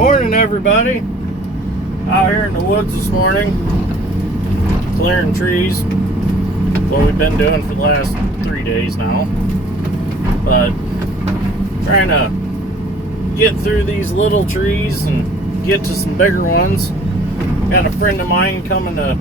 Morning, everybody. Out here in the woods this morning, clearing trees. What we've been doing for the last 3 days now. But trying to get through these little trees and get to some bigger ones. Got a friend of mine coming to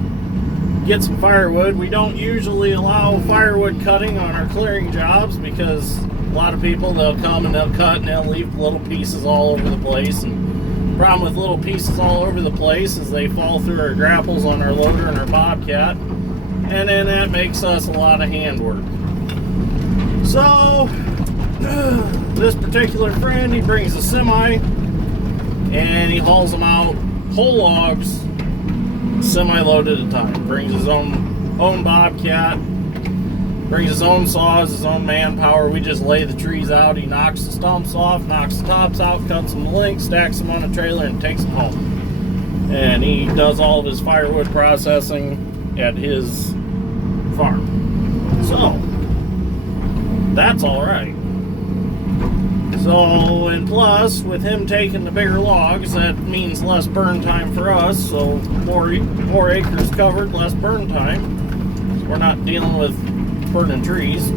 get some firewood. We don't usually allow firewood cutting on our clearing jobs because a lot of people, they'll come and they'll cut and they'll leave little pieces all over the place. And the problem with little pieces all over the place is they fall through our grapples on our loader and our bobcat, and then that makes us a lot of handwork. So this particular friend, he brings a semi and he hauls them out whole logs, semi-loaded at a time. Brings his own bobcat, brings his own saws, his own manpower. We just lay the trees out. He knocks the stumps off, knocks the tops out, cuts them length, stacks them on a trailer, and takes them home. And he does all of his firewood processing at his farm. So that's all right. So, and plus, with him taking the bigger logs, that means less burn time for us. So more acres covered, less burn time. We're not dealing with burning trees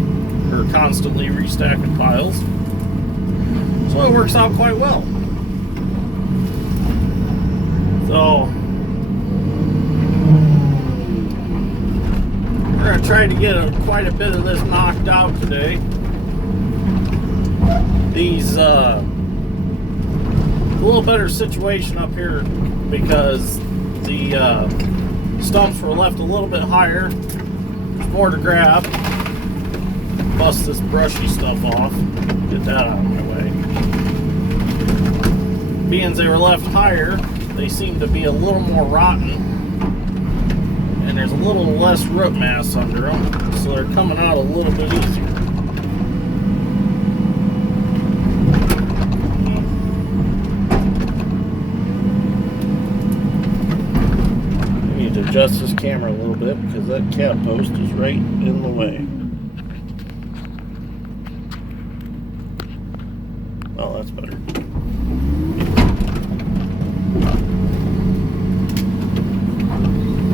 or constantly restacking piles. So it works out quite well. So we're going to try to get quite a bit of this knocked out today. These a little better situation up here because the stumps were left a little bit higher. There's more to grab. Bust this brushy stuff off. Get that out of my way. Being as they were left higher, they seem to be a little more rotten, and there's a little less root mass under them, so they're coming out a little bit easier. Adjust this camera a little bit because that cap post is right in the way. Oh, that's better.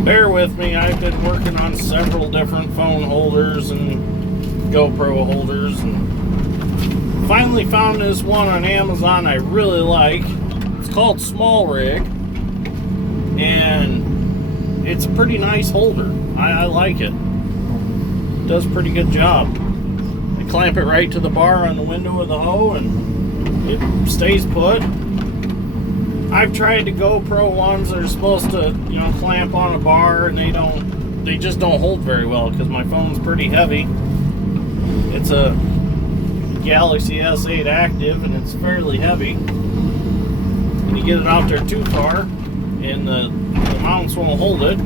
Bear with me, I've been working on several different phone holders and GoPro holders, and finally found this one on Amazon I really like. It's called Small Rig, and it's a pretty nice holder. I like it. It does a pretty good job. I clamp it right to the bar on the window of the hoe and it stays put. I've tried the GoPro ones that are supposed to, clamp on a bar, and they just don't hold very well because my phone's pretty heavy. It's a Galaxy S8 Active and it's fairly heavy. And you get it out there too far and the mounts won't hold it,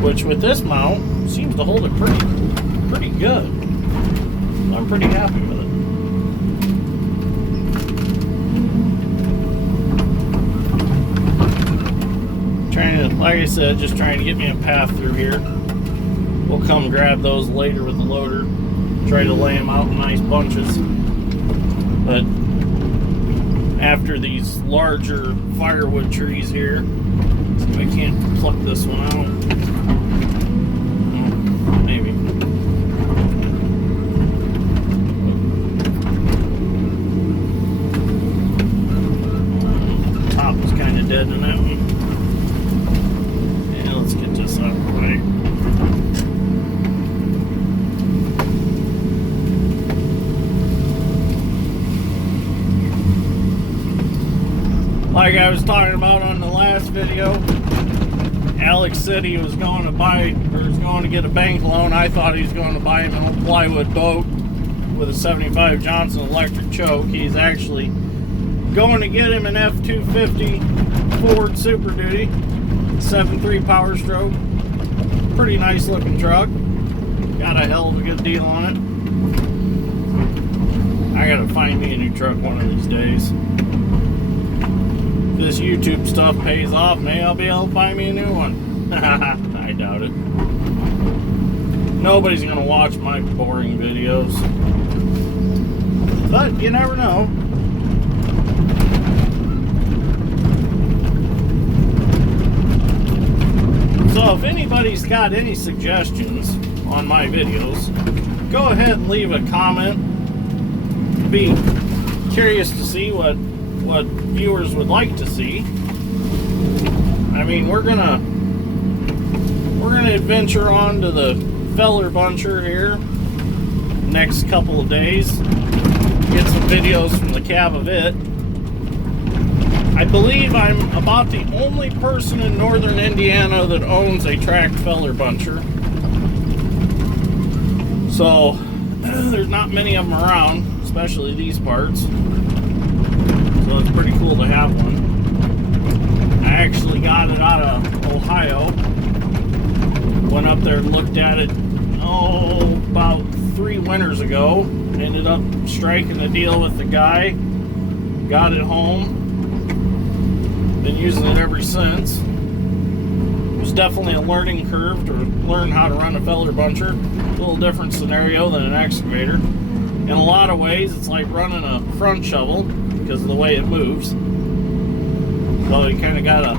which with this mount seems to hold it pretty good. I'm pretty happy with it. Like I said, just trying to get me a path through here. We'll come grab those later with the loader, try to lay them out in nice bunches. But after these larger firewood trees here, see if I can't pluck this one out. Maybe. The top is kind of dead in that one. Yeah, let's get this out of the way. Like I was talking about on the last video, Alex said he was going to get a bank loan. I thought he was going to buy him an old plywood boat with a 75 Johnson electric choke. He's actually going to get him an F-250 Ford Super Duty 7.3 Power Stroke. Pretty nice looking truck. Got a hell of a good deal on it. I gotta find me a new truck one of these days. If this YouTube stuff pays off, maybe I'll be able to find me a new one. I doubt it. Nobody's gonna watch my boring videos. But you never know. So if anybody's got any suggestions on my videos, go ahead and leave a comment. Be curious to see what viewers would like to see. I mean, we're gonna adventure on to the feller buncher here next couple of days. Get some videos from the cab of it. I believe I'm about the only person in northern Indiana that owns a tracked feller buncher. So there's not many of them around, especially these parts. So it's pretty cool to have one. I actually got it out of Ohio. Went up there and looked at it, about 3 winters ago. Ended up striking a deal with the guy. Got it home. Been using it ever since. It was definitely a learning curve to learn how to run a feller buncher. A little different scenario than an excavator. In a lot of ways, it's like running a front shovel because of the way it moves. So you kind of gotta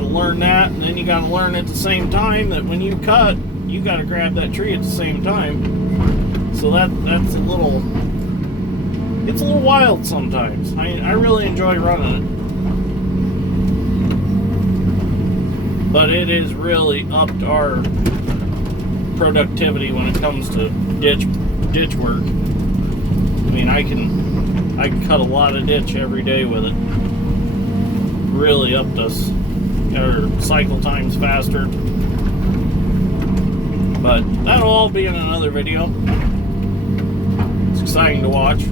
learn that, and then you gotta learn at the same time that when you cut, you gotta grab that tree at the same time. So that's it's a little wild sometimes. I really enjoy running it. But it is really upped our productivity when it comes to ditch work. I mean, I can cut a lot of ditch every day with it. Really upped us. Our cycle time's faster. But that'll all be in another video. It's exciting to watch.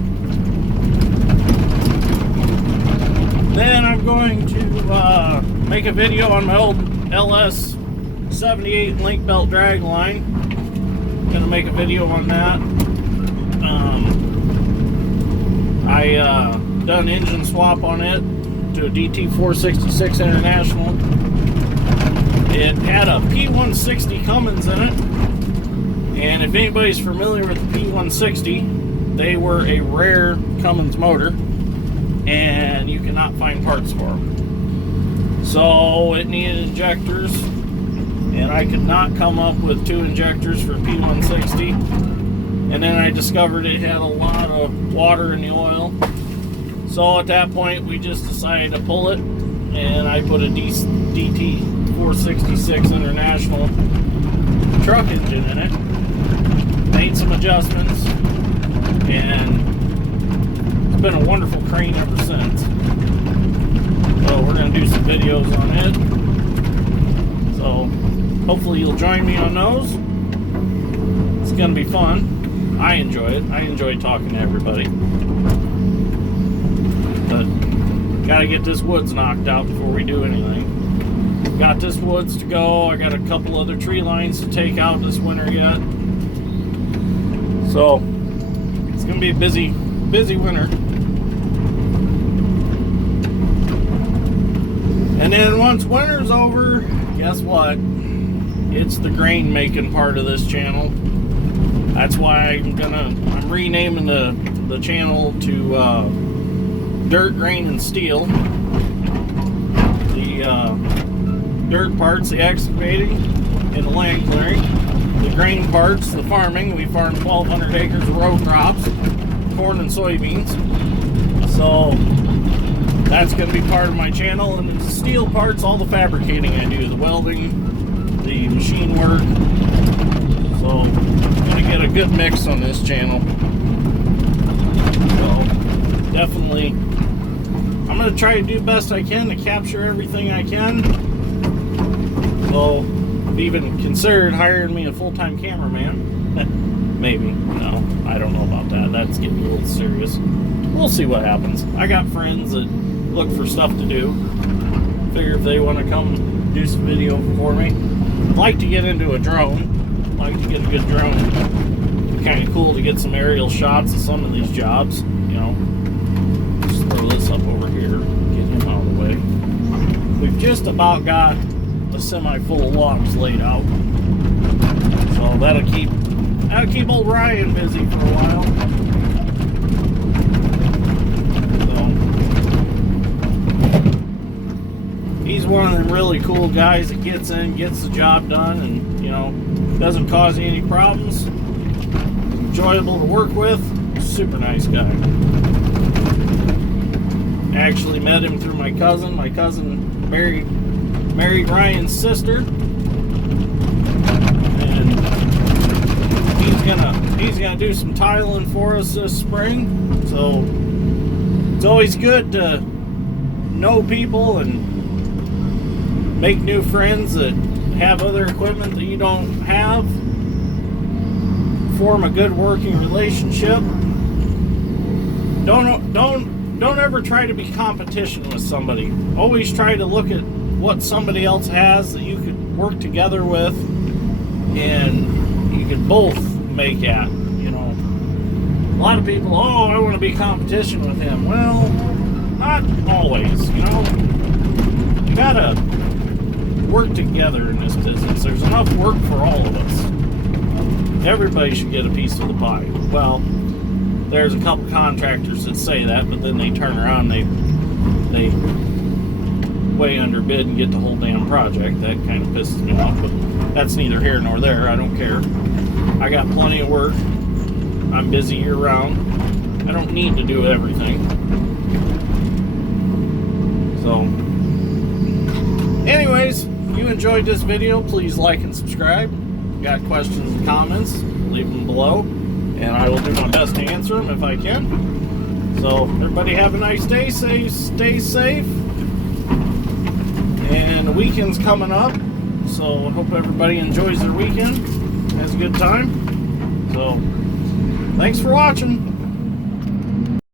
Then I'm going to make a video on my old LS 78 link belt drag line. I'm gonna make a video on that. I done engine swap on it to a DT 466 International. It had a P160 Cummins in it, and if anybody's familiar with the P160, they were a rare Cummins motor, and you cannot find parts for them. So it needed injectors, and I could not come up with 2 injectors for P160. And then I discovered it had a lot of water in the oil. So at that point, we just decided to pull it, and I put a DT 466 International truck engine in it. Made some adjustments, and it's been a wonderful crane ever since. So we're going to do some videos on it. So hopefully you'll join me on those. It's going to be fun. I enjoy it. I enjoy talking to everybody. But got to get this woods knocked out before we do anything. Got this woods to go. I got a couple other tree lines to take out this winter yet. So it's going to be a busy winter. And then once winter's over, guess what? It's the grain making part of this channel. That's why I'm renaming the channel to Dirt, Grain, and Steel. The dirt parts, the excavating and the land clearing. The grain parts, the farming. We farm 1,200 acres of row crops, corn and soybeans. So that's going to be part of my channel. And the steel parts, all the fabricating I do, the welding, the machine work. So I'm going to get a good mix on this channel. So definitely, I'm going to try to do the best I can to capture everything I can. So I've even considered hiring me a full-time cameraman. Maybe. No, I don't know about that. That's getting a little serious. We'll see what happens. I got friends that look for stuff to do. Figure if they want to come do some video for me. I'd like to get into a drone. I'd like to get a good drone. It'd be kind of cool to get some aerial shots of some of these jobs. You know, just throw this up over here. Get him out of the way. We've just about got a semi full of logs laid out. So that'll keep old Ryan busy for a while. So he's one of them really cool guys that gets in, gets the job done, and, you know, doesn't cause you any problems. Enjoyable to work with. Super nice guy. Actually met him through my cousin. My cousin married Ryan's sister. And he's gonna do some tiling for us this spring. So it's always good to know people and make new friends that have other equipment that you don't have. Form a good working relationship. Don't ever try to be competition with somebody. Always try to look at what somebody else has that you could work together with and you could both make at, you know. A lot of people, oh, I want to be competition with him. Well, not always, you know. You gotta work together in this business. There's enough work for all of us. Everybody should get a piece of the pie. Well, there's a couple contractors that say that, but then they turn around and they way underbid and get the whole damn project. That kind of pisses me off, but that's neither here nor there. I don't care. I got plenty of work. I'm busy year round. I don't need to do everything. So, anyways, if you enjoyed this video, please like and subscribe. Got questions and comments, leave them below, and I will do my best to answer them if I can. So, everybody have a nice day, stay safe, and the weekend's coming up, so I hope everybody enjoys their weekend, has a good time. So, thanks for watching.